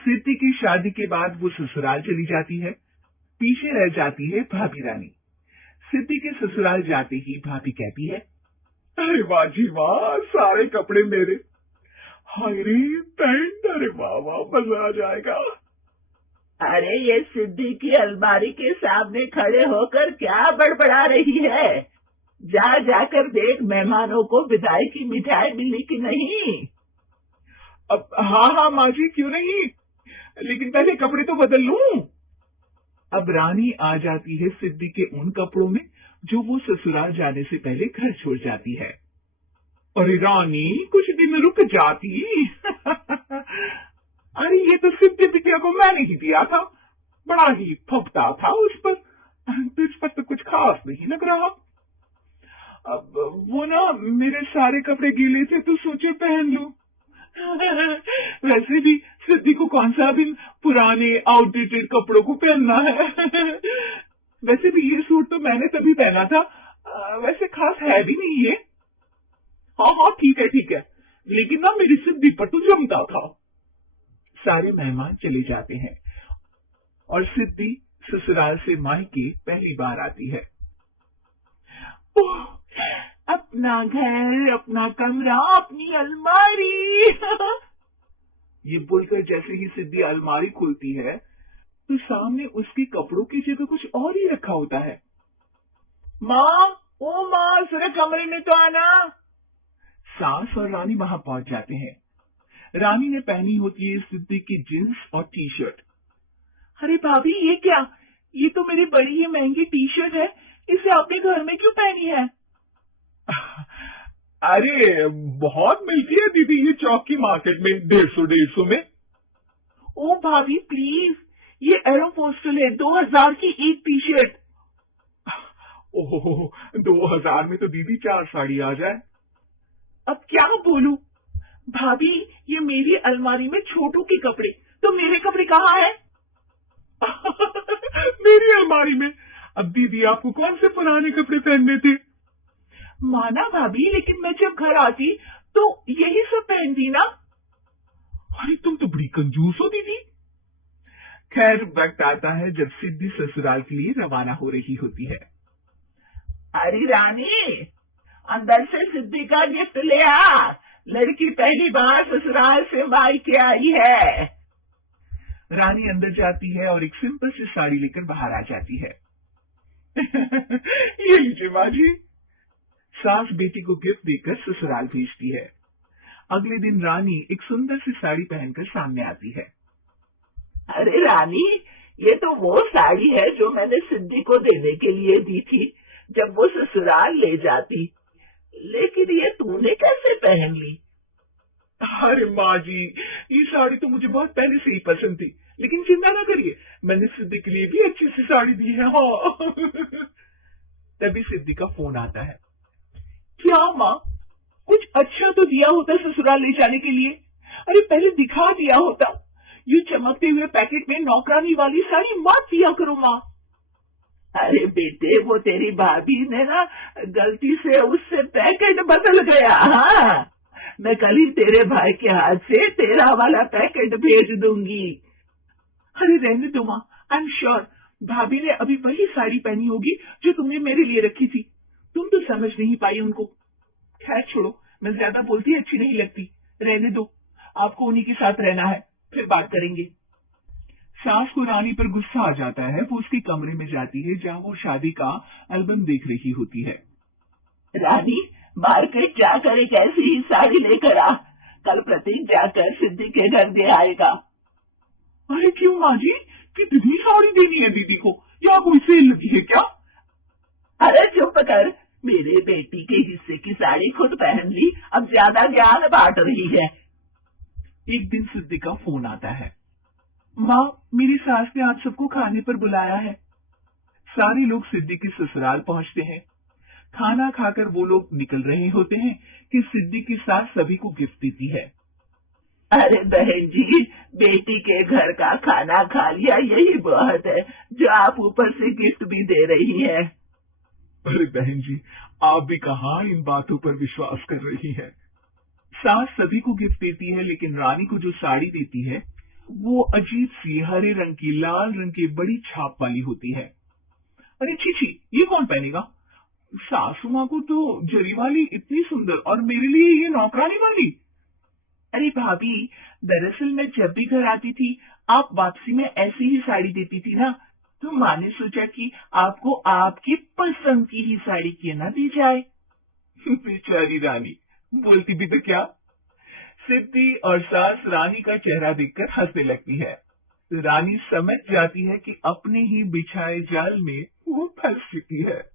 सिद्धि की शादी के बाद वो ससुराल चली जाती है। पीछे रह जाती है भाभी रानी। सिद्धि के ससुराल जाते ही भाभी कहती है, अरे वाह जी वाह, सारे कपड़े मेरे। हाय रे पैंट, अरे वाह वाह, मजा आ जाएगा। अरे ये सिद्धि की अलमारी के सामने खड़े होकर क्या बड़बड़ा रही है? जाकर देख मेहमानों को विदाई की मिठाई मिली कि नहीं। अब हाँ हाँ माँ जी, क्यों नहीं, लेकिन पहले कपड़े तो बदल लूं। अब रानी आ जाती है सिद्धि के उन कपड़ों में जो वो ससुराल जाने से पहले घर छोड़ जाती है। अरे रानी, कुछ दिन रुक जाती। अरे ये तो सिद्धि बिटिया को मैंने ही दिया था, बड़ा ही फपता था उस पर, तुझ पर तो कुछ खास नहीं लग रहा। अब वो ना मेरे सारे कपड़े गीले थे तो सोचे पहन लूं। वैसे भी सिद्धि को कौन सा भी पुराने आउटडेटेड कपड़ों को पहनना है। वैसे भी ये सूट तो मैंने तभी पहना था, वैसे खास है भी नहीं ये। हाँ हाँ ठीक है, लेकिन ना मेरी सिद्धि पर तो जमता था। सारे मेहमान चले जाते हैं और सिद्धि ससुराल से मायके पहली बार आती है। ओह, अपना घर, अपना कमरा, अपनी अलमारी। ये बोलकर जैसे ही सिद्धि अलमारी खुलती है तो सामने उसके कपड़ों की जगह कुछ और ही रखा होता है। माँ, ओ माँ, जरा कमरे में तो आना। सास और रानी वहां पहुंच जाते हैं। रानी ने पहनी होती है सिद्धि की जींस और टी शर्ट। अरे भाभी, ये क्या? ये तो मेरी बड़ी ही महंगी टी शर्ट है, इसे आपने घर में क्यों पहनी है? अरे बहुत मिलती है दीदी ये चौक की मार्केट में, 150 में। ओ भाभी प्लीज, ये एरोपोस्टल है, 2000 की एक टी शर्ट। ओह, 2000 में तो दीदी 4 साड़ी आ जाए। अब क्या बोलूं भाभी, ये मेरी अलमारी में छोटू के कपड़े, तो मेरे कपड़े कहाँ हैं? मेरी अलमारी में। अब दीदी आपको कौन से पुराने कपड़े पहनने थे? माना भाभी, लेकिन मैं जब घर आती तो यही सब पहनती ना। अरे तुम तो बड़ी कंजूस हो दीदी। खैर वक्त आता है जब सिद्धि ससुराल के लिए रवाना हो रही होती है। अरे रानी, अंदर से सिद्धि का गिफ्ट ले आ, लड़की पहली बार ससुराल से मायके आई है। रानी अंदर जाती है और एक सिंपल सी साड़ी लेकर बाहर आ जाती है। ये लीजिए माँ जी। सास बेटी को गिफ्ट देकर ससुराल भेजती है। अगले दिन रानी एक सुंदर सी साड़ी पहनकर सामने आती है। अरे रानी, ये तो वो साड़ी है जो मैंने सिद्धि को देने के लिए दी थी जब वो ससुराल ले जाती, लेकिन ये तूने कैसे पहन ली? अरे माँ जी, ये साड़ी तो मुझे बहुत पहले से ही पसंद थी, लेकिन चिंता ना करिए, मैंने सिद्धि के लिए भी अच्छी सी साड़ी दी है। हाँ। तभी सिद्धि का फोन आता है। क्या माँ, कुछ अच्छा तो दिया होता ससुराल ले जाने के लिए, अरे पहले दिखा दिया होता। ये चमकते हुए पैकेट में नौकरानी वाली साड़ी मत दिया करो माँ। अरे बेटे, वो तेरी भाभी ने ना गलती से उससे पैकेट बदल गया। हाँ, मैं कल ही तेरे भाई के हाथ से तेरा वाला पैकेट भेज दूंगी। अरे रहने दो माँ, आई एम श्योर भाभी ने अभी वही साड़ी पहनी होगी जो तुमने मेरे लिए रखी थी, तुम तो समझ नहीं पाई उनको। खैर छोड़ो, मैं ज्यादा बोलती अच्छी नहीं लगती, रहने दो, आपको उन्हीं के साथ रहना है, फिर बात करेंगे। सास को रानी पर गुस्सा आ जाता है। वो उसके कमरे में जाती है जहाँ वो शादी का एल्बम देख रही होती है। रानी, मार्केट जाकर एक ऐसी ही साड़ी लेकर आ, कल प्रतीक जाकर सिद्धि के घर दे आएगा। अरे क्यों माँ जी, कितनी साड़ी देनी है दीदी को, यहाँ कोई सेल लगी है क्या? अरे चुप कर, मेरे बेटी के हिस्से की साड़ी खुद पहन ली, अब ज्यादा ज्ञान बांट रही है। एक दिन सिद्धि का फोन आता है। माँ, मेरी सास ने आप सबको खाने पर बुलाया है। सारे लोग सिद्धि के ससुराल पहुंचते हैं। खाना खाकर वो लोग निकल रहे होते हैं कि सिद्धि की सास सभी को गिफ्ट देती है। अरे बहन जी, बेटी के घर का खाना खा लिया, यही बहुत है जो आप ऊपर से गिफ्ट भी दे रही है। अरे बहन जी, आप भी कहाँ इन बातों पर विश्वास कर रही है। सास सभी को गिफ्ट देती है, लेकिन रानी को जो साड़ी देती है वो अजीब सी हरे रंग की लाल रंग की बड़ी छाप वाली होती है। अरे छी छी, ये कौन पहनेगा? सासू माँ को तो जरी वाली इतनी सुंदर, और मेरे लिए ये नौकरानी वाली। अरे भाभी, दरअसल मैं जब भी घर आती थी आप वापसी में ऐसी ही साड़ी देती थी ना, तो माँ ने सोचा कि आपको आपकी पसंद की ही साड़ी क्यों ना दी जाए। बेचारी रानी, बोलती भी तो क्या। सिद्धि और सास रानी का चेहरा देखकर हंसने लगती है। रानी समझ जाती है कि अपने ही बिछाए जाल में वो फंस चुकी है।